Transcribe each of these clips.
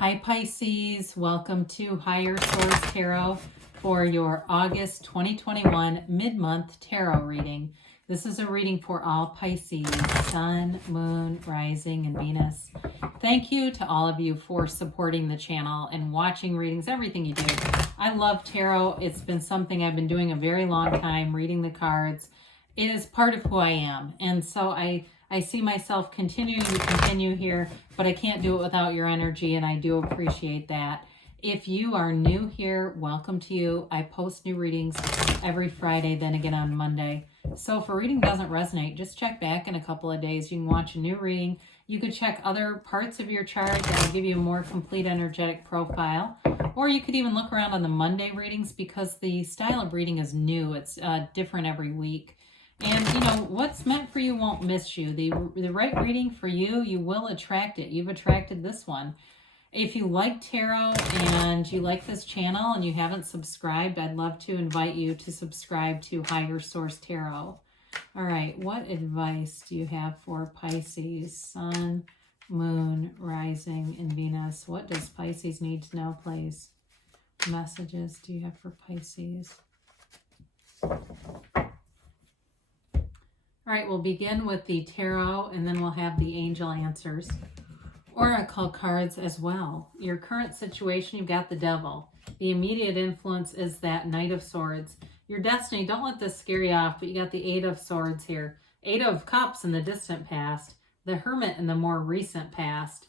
Hi Pisces, welcome to Higher Source Tarot for your August 2021 mid-month tarot reading. This is a reading for all Pisces, Sun, Moon, Rising, and Venus. Thank you to all of you for supporting the channel and watching readings, everything you do. I love tarot. It's been something I've been doing a very long time, reading the cards. It is part of who I am, and so I see myself continuing to continue here, but I can't do it without your energy, and I do appreciate that. If you are new here, welcome to you. I post new readings every Friday, then again on Monday. So if a reading doesn't resonate, just check back in a couple of days. You can watch a new reading. You could check other parts of your chart that will give you a more complete energetic profile. Or you could even look around on the Monday readings because the style of reading is new. It's different every week. And, you know, what's meant for you won't miss you. The right reading for you, you will attract it. You've attracted this one. If you like tarot and you like this channel and you haven't subscribed, I'd love to invite you to subscribe to Higher Source Tarot. All right, what advice do you have for Pisces, Sun, Moon, Rising, and Venus? What does Pisces need to know, please? Messages do you have for Pisces? All right, we'll begin with the tarot and then we'll have the angel answers. Oracle cards as well. Your current situation, you've got the devil. The immediate influence is that Knight of Swords. Your destiny, don't let this scare you off, but you got the Eight of Swords here. Eight of Cups in the distant past. The Hermit in the more recent past.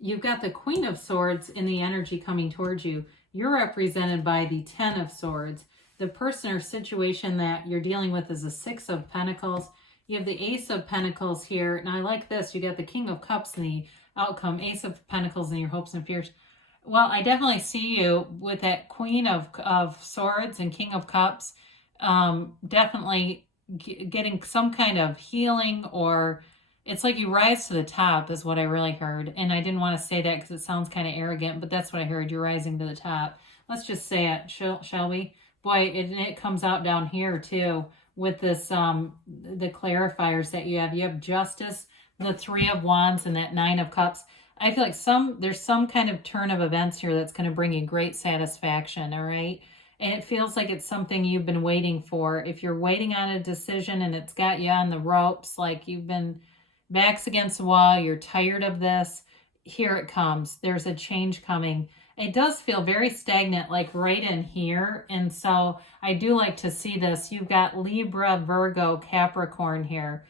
You've got the Queen of Swords in the energy coming towards you. You're represented by the Ten of Swords. The person or situation that you're dealing with is the Six of Pentacles. You have the Ace of Pentacles here. And I like this. You got the King of Cups in the outcome. Ace of Pentacles in your hopes and fears. Well, I definitely see you with that Queen of Swords and King of Cups. Definitely getting some kind of healing, or it's like you rise to the top is what I really heard. And I didn't want to say that because it sounds kind of arrogant, but that's what I heard. You're rising to the top. Let's just say it, shall we? Boy, it comes out down here too with this, the clarifiers that you have. You have Justice, the Three of Wands, and that Nine of Cups. I feel like there's some kind of turn of events here that's going to bring you great satisfaction, all right? And it feels like it's something you've been waiting for. If you're waiting on a decision and it's got you on the ropes, like you've been backs against the wall, you're tired of this, here it comes. There's a change coming. It does feel very stagnant, like right in here. And so I do like to see this. You've got Libra, Virgo, Capricorn here.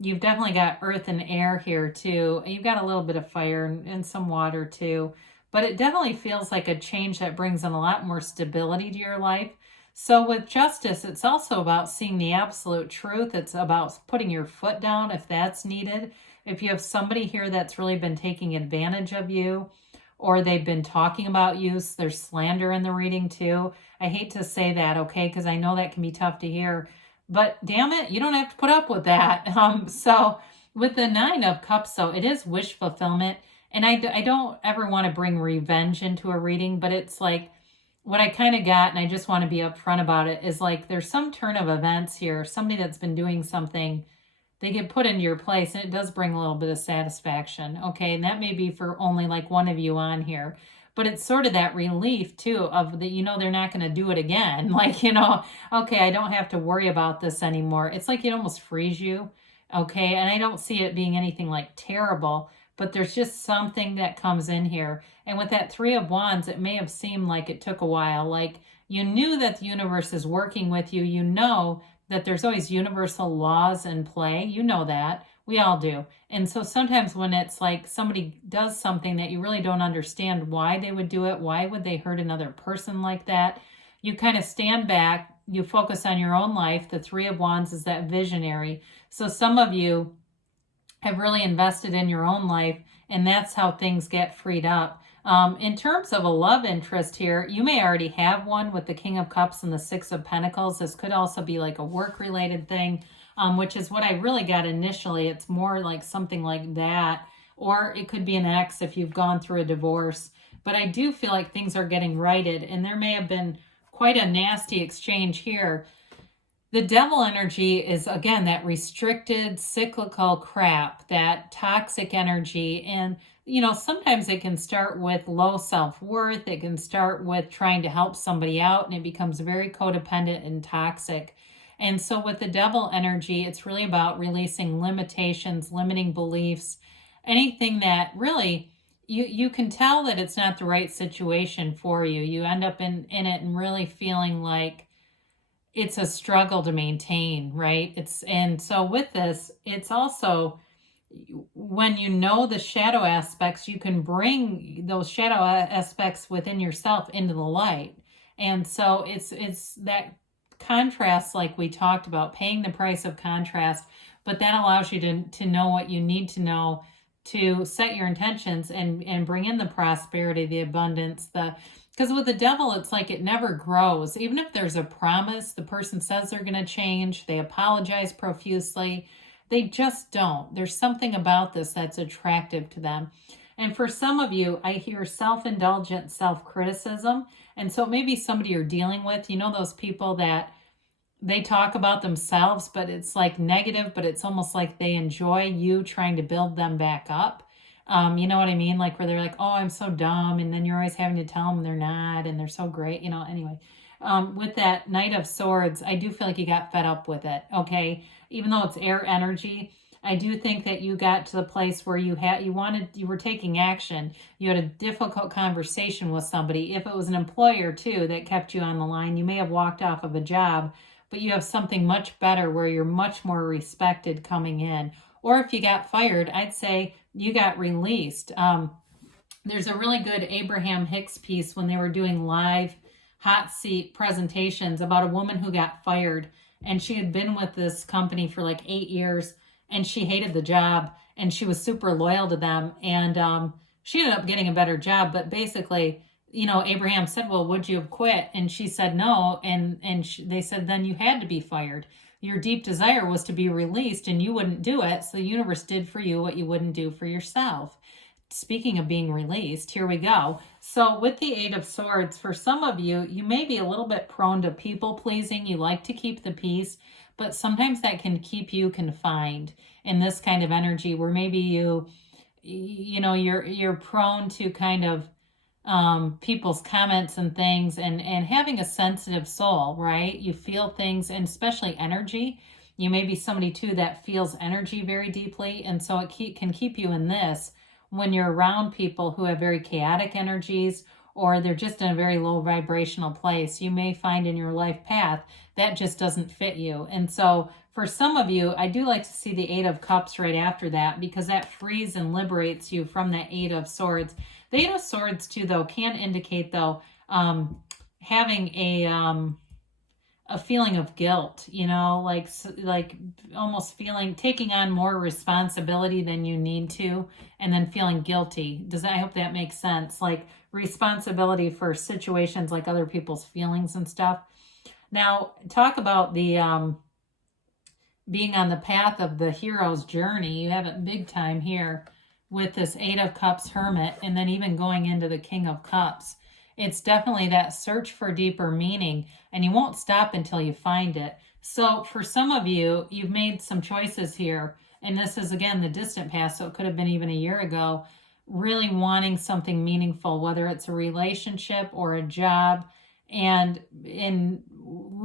You've definitely got earth and air here too. And you've got a little bit of fire and some water too. But it definitely feels like a change that brings in a lot more stability to your life. So with Justice, it's also about seeing the absolute truth. It's about putting your foot down if that's needed. If you have somebody here that's really been taking advantage of you, or they've been talking about you, so there's slander in the reading too. I hate to say that, okay, because I know that can be tough to hear. But damn it, you don't have to put up with that. So with the Nine of Cups, though, it is wish fulfillment. And I don't ever want to bring revenge into a reading, but it's like what I kind of got, and I just want to be upfront about it, is like there's some turn of events here. Somebody that's been doing something, they get put into your place, and it does bring a little bit of satisfaction, okay? And that may be for only like one of you on here. But it's sort of that relief, too, of the, you know, they're not going to do it again. Like, you know, okay, I don't have to worry about this anymore. It's like it almost frees you, okay? And I don't see it being anything like terrible, but there's just something that comes in here. And with that Three of Wands, it may have seemed like it took a while. Like you knew that the universe is working with you. You know that there's always universal laws in play. You know that. We all do. And so sometimes when it's like somebody does something that you really don't understand why they would do it, why would they hurt another person like that, you kind of stand back, you focus on your own life. The Three of Wands is that visionary. So some of you have really invested in your own life, and that's how things get freed up. In terms of a love interest here, you may already have one with the King of Cups and the Six of Pentacles. This could also be like a work-related thing, which is what I really got initially. It's more like something like that, or it could be an ex if you've gone through a divorce. But I do feel like things are getting righted, and there may have been quite a nasty exchange here. The devil energy is, again, that restricted, cyclical crap, that toxic energy. And sometimes it can start with low self-worth. It can start with trying to help somebody out, and it becomes very codependent and toxic. And so with the devil energy, it's really about releasing limitations, limiting beliefs, anything that really you can tell that it's not the right situation for you. You end up in it and really feeling like it's a struggle to maintain, right? And so with this, it's also when you know the shadow aspects, you can bring those shadow aspects within yourself into the light. And so it's that contrast, like we talked about, paying the price of contrast, but that allows you to know what you need to know to set your intentions and bring in the prosperity, the abundance, because with the devil, it's like it never grows. Even if there's a promise, the person says they're going to change, they apologize profusely, they just don't. There's something about this that's attractive to them. And for some of you, I hear self-indulgent self-criticism. And so it may be somebody you're dealing with. Those people that they talk about themselves, but it's like negative, but it's almost like they enjoy you trying to build them back up. You know what I mean? Like where they're like, oh, I'm so dumb. And then you're always having to tell them they're not, and they're so great, anyway. With that Knight of Swords, I do feel like you got fed up with it, okay? Even though it's air energy, I do think that you got to the place where you were taking action. You had a difficult conversation with somebody. If it was an employer too that kept you on the line, you may have walked off of a job, but you have something much better where you're much more respected coming in. Or if you got fired, I'd say you got released. There's a really good Abraham Hicks piece when they were doing live hot seat presentations about a woman who got fired, and she had been with this company for like 8 years, and she hated the job, and she was super loyal to them, and she ended up getting a better job. But basically, Abraham said, well, would you have quit? And she said no, and they said, then you had to be fired. Your deep desire was to be released, and you wouldn't do it, so the universe did for you what you wouldn't do for yourself. Speaking of being released, here we go. So with the Eight of Swords, for some of you, you may be a little bit prone to people pleasing. You like to keep the peace, but sometimes that can keep you confined in this kind of energy where maybe you're prone to kind of people's comments and things, and having a sensitive soul, right? You feel things, and especially energy. You may be somebody too that feels energy very deeply, and so it can keep you in this when you're around people who have very chaotic energies, or they're just in a very low vibrational place. You may find in your life path that just doesn't fit you. And so for some of you, I do like to see the Eight of Cups right after that, because that frees and liberates you from that Eight of Swords. The Eight of Swords too, though, can indicate, though, having a feeling of guilt, like almost taking on more responsibility than you need to, and then feeling guilty. I hope that makes sense. Like responsibility for situations, like other people's feelings and stuff. Now, talk about the being on the path of the hero's journey. You have it big time here with this Eight of Cups Hermit, and then even going into the King of Cups. It's definitely that search for deeper meaning, and you won't stop until you find it. So for some of you, you've made some choices here, and this is, again, the distant past, so it could have been even a year ago, really wanting something meaningful, whether it's a relationship or a job, and in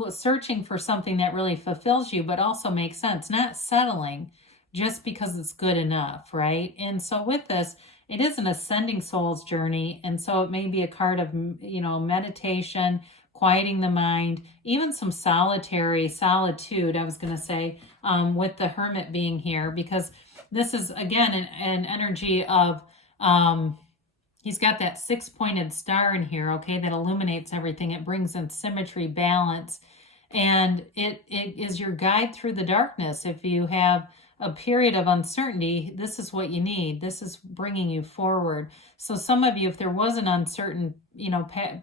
searching for something that really fulfills you, but also makes sense, not settling just because it's good enough, right? And so with this, it is an ascending soul's journey, and so it may be a card of, meditation, quieting the mind, even some solitude, I was going to say, with the Hermit being here, because this is, again, an energy of, he's got that 6-pointed star in here, okay, that illuminates everything. It brings in symmetry, balance, and it is your guide through the darkness. If you have a period of uncertainty, this is what you need. This is bringing you forward. So some of you, if there was an uncertain,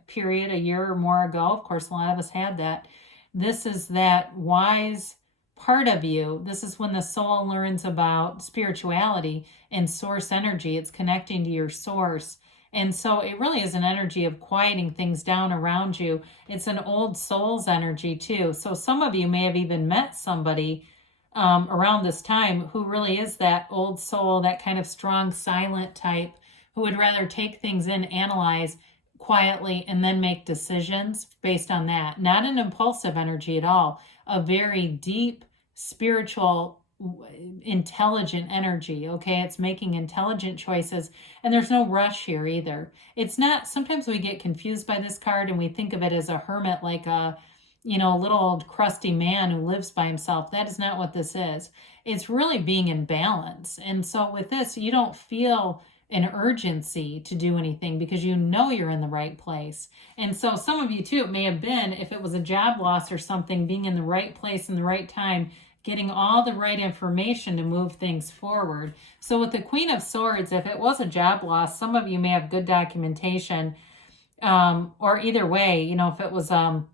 period a year or more ago, of course, a lot of us had that. This is that wise part of you. This is when the soul learns about spirituality and source energy. It's connecting to your source. And so it really is an energy of quieting things down around you. It's an old soul's energy too. So some of you may have even met somebody around this time who really is that old soul, that kind of strong, silent type, who would rather take things in, analyze quietly, and then make decisions based on that. Not an impulsive energy at all, a very deep, spiritual, intelligent energy. Okay, it's making intelligent choices, and there's no rush here either. It's not, sometimes we get confused by this card and we think of it as a hermit, like a little old crusty man who lives by himself. That is not what this is. It's really being in balance. And so with this, you don't feel an urgency to do anything because you know you're in the right place. And so some of you too, it may have been, if it was a job loss or something, being in the right place in the right time, getting all the right information to move things forward. So with the Queen of Swords, if it was a job loss, some of you may have good documentation, or either way, if it was an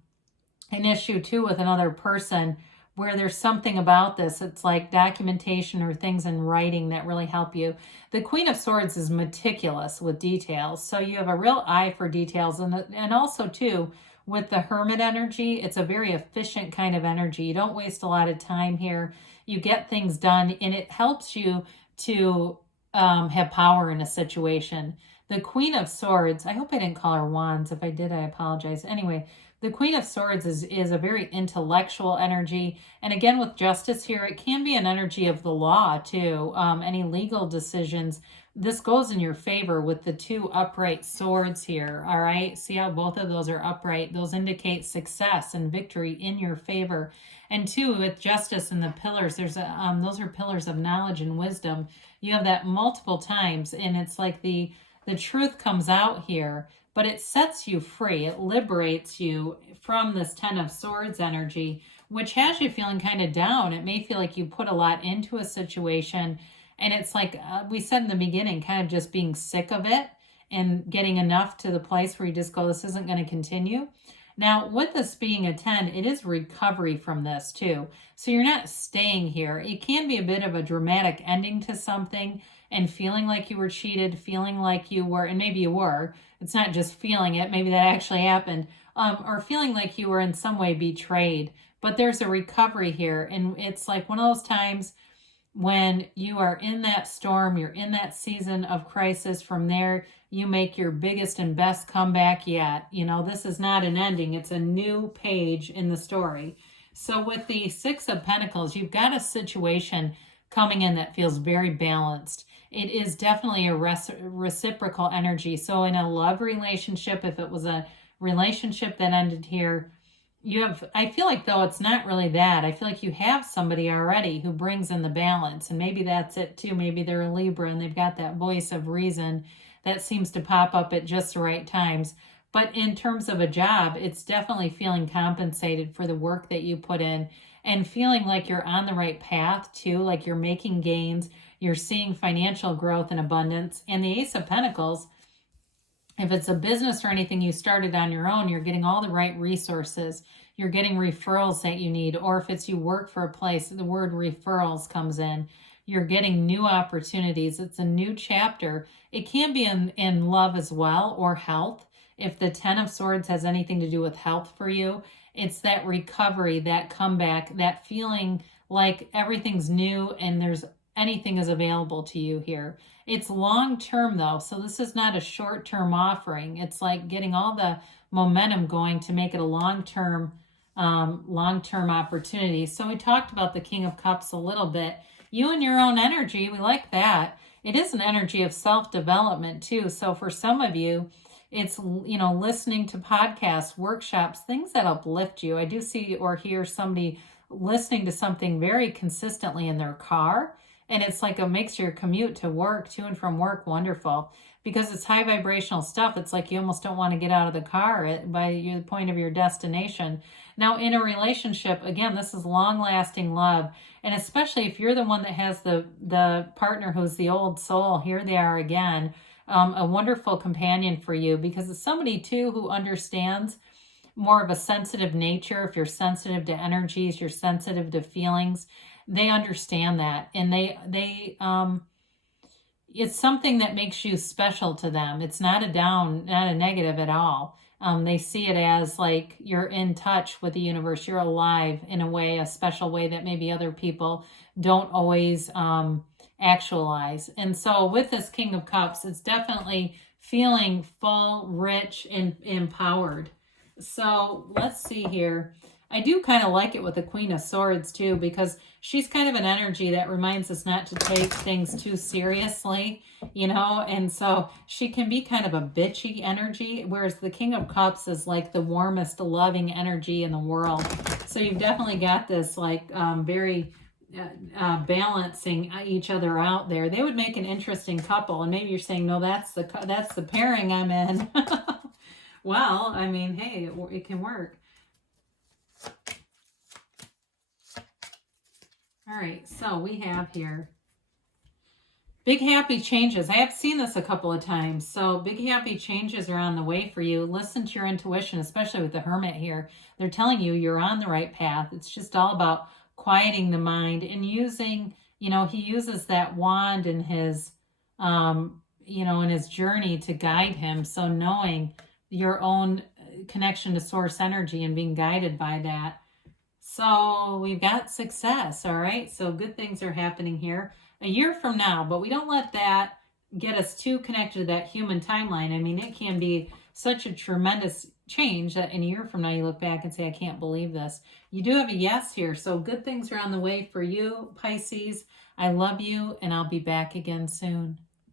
issue too with another person, where there's something about this, it's like documentation or things in writing that really help you. The Queen of Swords is meticulous with details, so you have a real eye for details. And also too, with the Hermit energy, it's a very efficient kind of energy. You don't waste a lot of time here. You get things done, and it helps you to have power in a situation. The Queen of Swords, I hope I didn't call her Wands. If I did, I apologize. Anyway, the Queen of Swords is a very intellectual energy. And again, with justice here, it can be an energy of the law too. Any legal decisions, this goes in your favor with the two upright swords here. All right. See how both of those are upright? Those indicate success and victory in your favor. And two, with justice and the pillars, those are pillars of knowledge and wisdom. You have that multiple times, and it's like the truth comes out here. But it sets you free. It liberates you from this Ten of Swords energy, which has you feeling kind of down. It may feel like you put a lot into a situation, and it's like we said in the beginning, kind of just being sick of it and getting enough to the place where you just go, this isn't going to continue. Now, with this being a 10, it is recovery from this too. So you're not staying here. It can be a bit of a dramatic ending to something, and feeling like you were cheated, feeling like you were, and maybe you were, it's not just feeling it, maybe that actually happened, or feeling like you were in some way betrayed. But there's a recovery here, and it's like one of those times when you are in that storm, you're in that season of crisis. From there, you make your biggest and best comeback yet. This is not an ending, it's a new page in the story. So with the Six of Pentacles, you've got a situation coming in that feels very balanced. It is definitely a reciprocal energy. So in a love relationship, if it was a relationship that ended here, I feel like though it's not really that. I feel like you have somebody already who brings in the balance, and maybe that's it too. Maybe they're a Libra and they've got that voice of reason that seems to pop up at just the right times. But in terms of a job, it's definitely feeling compensated for the work that you put in, and feeling like you're on the right path too, like you're making gains, you're seeing financial growth and abundance. And the Ace of Pentacles, if it's a business or anything you started on your own, you're getting all the right resources. You're getting referrals that you need. Or if it's you work for a place, the word referrals comes in. You're getting new opportunities. It's a new chapter. It can be in love as well, or health. If the Ten of Swords has anything to do with health for you, it's that recovery, that comeback, that feeling like everything's new and anything is available to you here. It's long-term though, so this is not a short-term offering. It's like getting all the momentum going to make it a long-term opportunity. So we talked about the King of Cups a little bit. You and your own energy, we like that. It is an energy of self-development too. So for some of you, it's, listening to podcasts, workshops, things that uplift you. I do see or hear somebody listening to something very consistently in their car, and it's like it makes your commute to and from work wonderful, because it's high vibrational stuff. It's like you almost don't want to get out of the car by the point of your destination. Now, in a relationship, again, this is long-lasting love, and especially if you're the one that has the partner who's the old soul, here they are again, a wonderful companion for you, because it's somebody too who understands more of a sensitive nature. If you're sensitive to energies, you're sensitive to feelings, they understand that, and they it's something that makes you special to them. It's not a negative at all. They see it as like you're in touch with the universe, you're alive in a way, a special way that maybe other people don't always actualize. And so with this King of Cups, it's definitely feeling full, rich, and empowered. So let's see here. I do kind of like it with the Queen of Swords too, because she's kind of an energy that reminds us not to take things too seriously, you know, and so she can be kind of a bitchy energy, whereas the King of Cups is like the warmest, loving energy in the world. So you've definitely got this like very balancing each other out there. They would make an interesting couple, and maybe you're saying, no, that's the pairing I'm in. Well, I mean, hey, it can work. All right, so we have here big happy changes. I have seen this a couple of times. So big happy changes are on the way for you. Listen to your intuition, especially with the Hermit here. They're telling you you're on the right path. It's just all about quieting the mind and using, you know, he uses that wand in his, you know, in his journey to guide him. So knowing your own connection to source energy and being guided by that. So we've got success, all right? So good things are happening here a year from now, but we don't let that get us too connected to that human timeline. I mean, it can be such a tremendous change that in a year from now you look back and say, I can't believe this. You do have a yes here, so good things are on the way for you, Pisces. I love you, and I'll be back again soon.